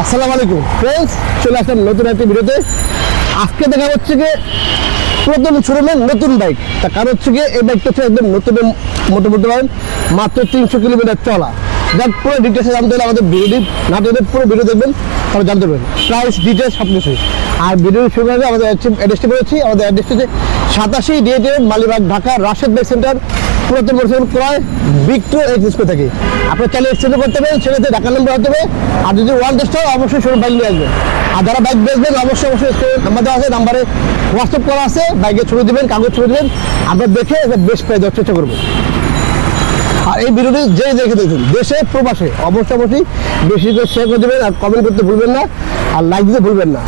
আসসালামু আলাইকুম ফ্রেন্ডস, চলে আসলাম নতুন একটি ভিডিওতে। আজকে দেখা হচ্ছে কি প্রথম শোরুমের নতুন বাইক। তার কারণ হচ্ছে কি এই বাইকটা হচ্ছে একদম নতুন, মোটামুটি মাত্র 300 কিলোমিটার চলা। যাক, পুরো ডিটেলসে জানতে হলে আমাদের ভিডিও না দেখলে পুরো ভিডিও দেখবেন, তাহলে জানতে পারবেন প্রাইস ডিটেলস সব কিছুই। আর ভিডিও শুরু করে আমাদের অ্যাড্রেসটি বলেছি, আমাদের অ্যাড্রেসটি হচ্ছে 87 DA Malibagh, Dhaka, Rashed bike centre, পুরাতন মোটরসাইকেল ক্রয় বিক্রয় এক্সপ্রেস করে থাকি। আপনার চাইলে এক্সচেঞ্জ করতে পারেন, সেক্ষেত্রে ঢাকার নম্বর হতে হবে। আর যদি ওয়ান টেস্ট হয় অবশ্যই শোরুম বাইক নিয়ে আসবেন। আর যারা বাইক বেচবেন অবশ্যই নাম্বার দেওয়া আছে, নাম্বারে হোয়াটসঅ্যাপ করা আছে, বাইকের ছবি দেবেন, কাগজ ছবি দেবেন, আমরা দেখে বেস্ট প্রাইস দেওয়ার চেষ্টা করবো। আর এই ভিডিওটি যে দেখে দেখুন দেশে প্রবাসে অবশ্যই বেশি করে শেয়ার করে দেবেন, আর কমেন্ট করতে ভুলবেন না, আর লাইক দিতে ভুলবেন না।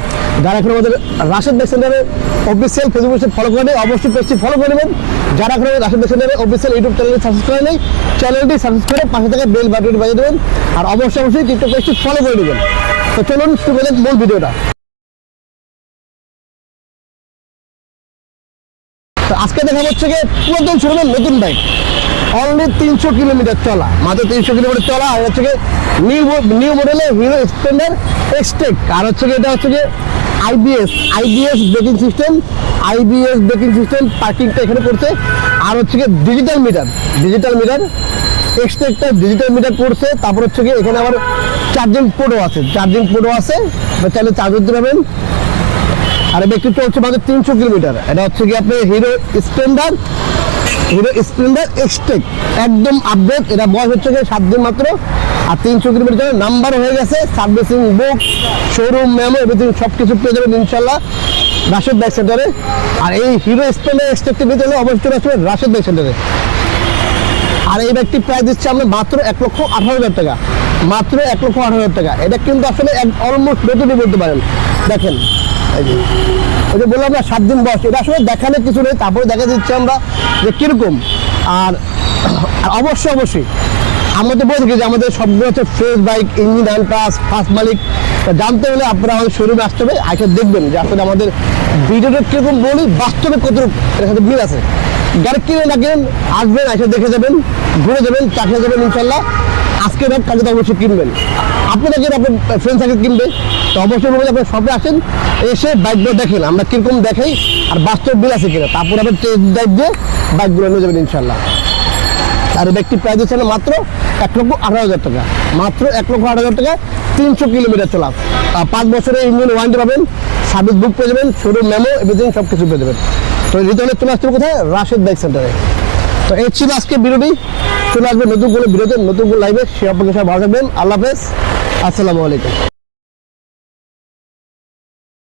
যারা এখন আমাদের রাশেদ বাইক সেন্টারের অফিসিয়াল ফেসবুক পেজ ফলো করে নেই, অবশ্যই পেজটি ফলো করে নেবেন। যারা এখন রাশেদ বাইক সেন্টারের অফিসিয়াল ইউটিউব চ্যানেলটি সাবস্ক্রাইব করে নেই, চ্যানেলটি সাবস্ক্রাইব করে পাশে থাকা বেল বাটনটি বাজিয়ে দেবেন, আর অবশ্যই টিকটক পেজটি ফলো করে নেবেন। তো চলুন শুরু করেন মূল ভিডিওটা। তো আজকে দেখা হচ্ছে কি পুরাতন শোরুমের নতুন বাইক, অনলি 300 কিলোমিটার চলা, মাত্র 300 কিলোমিটার চলা। আর হচ্ছে কি নিউ মডেলের হিরো স্প্লেন্ডার এক্সটেক। আর হচ্ছে কি এটা হচ্ছে কি আইবিএস ব্রেকিং সিস্টেম পার্কিংটা এখানে করছে। আর হচ্ছে কি ডিজিটাল মিটার এক্সটেকটা ডিজিটাল মিটার করছে। তারপর হচ্ছে কি এখানে আবার চার্জিং পোর্টও আছে, চাইলে চার্জ করতে পারবেন। আর ব্যক্তি চলছে মাত্র 300 কিলোমিটার। এটা হচ্ছে কি আপনার হিরো স্প্লেন্ডার এক্সটেক, একদম আপডেট। এটা বয়স হচ্ছে কি 7 দিন মাত্র। আর 300 কিলোমিটার নাম্বার হয়ে গেছে, সার্ভিসিং বুক, শোরুম মেমো, এভরিথিং সব কিছু পেয়ে যাবেন ইনশাল্লাহ রাশেদ বাইক সেন্টারে। আর এই হিরো স্প্লেন্ডার এক্সটেকটি নিতে হলে অবশ্যই আসবে রাশেদ বাইক সেন্টারে। আর এই বাইকটি প্রাইস দিচ্ছে আমরা মাত্র 1,18,000 টাকা, মাত্র 1,18,000 টাকা। এটা কিন্তু আসলে অলমোস্ট নতুনই বলতে পারেন। দেখেন ওই যে বললাম না 7 দিন বয়স, এটা আসলে দেখানোর কিছু নেই, তারপরে দেখা দিচ্ছে আমরা যে কিরকম। আর অবশ্যই আমরা তো বলে থাকি যে আমাদের সবগুলো হচ্ছে fresh bike, engine untouch, first মালিক। জানতে হলে আপনারা আমাদের শোরুমে আসতে হবে, আগে দেখবেন যে আসলে আমাদের ভিডিওটা কিরকম বলি, বাস্তবে কতটুকু এর সাথে মিল আছে। গাড়ি কিনে না কিনেন, আসবেন, এসে দেখে যাবেন, ঘুরে যাবেন, চাকরি যাবেন ইনশাল্লাহ। আজকে রাত কাজে তো অবশ্যই কিনবেন, আপনারা কিনে আপনার ফ্রেন্ড সার্কেল কিনবে। তো অবশ্যই বলবেন আপনার শপে আসেন, এসে বাইকগুলো দেখেন আমরা কিরকম দেখাই, আর বাস্তব বিল আছে কিনা, তারপর আবার টেস্ট ড্রাইভ দিয়ে বাইকগুলো নিয়ে যাবেন ইনশাল্লাহ। আর ব্যক্তি প্রাইস দিচ্ছে না মাত্র 1,18,000 টাকা, মাত্র 1,18,000 টাকা, 300 কিলোমিটার চলা। 5 বছরের ইঞ্জিন ওয়ারেন্টি পাবেন, সার্ভিস বুক পেয়ে যাবেন, শোরুম মেমো, এভরিথিং সব কিছু পেয়ে যাবেন। তো রিটার্নে চলে আসতে কোথায়? রাশেদ বাইক সেন্টারে। তো এই ছিল আজকে ভিডিওটি। চলে আসবে নতুন কোনো ভিডিওতে, নতুন কোনো লাইভে। সে আপনাকে সবাই ভালো থাকবেন। আল্লাহ হাফেজ, আসসালামু আলাইকুম।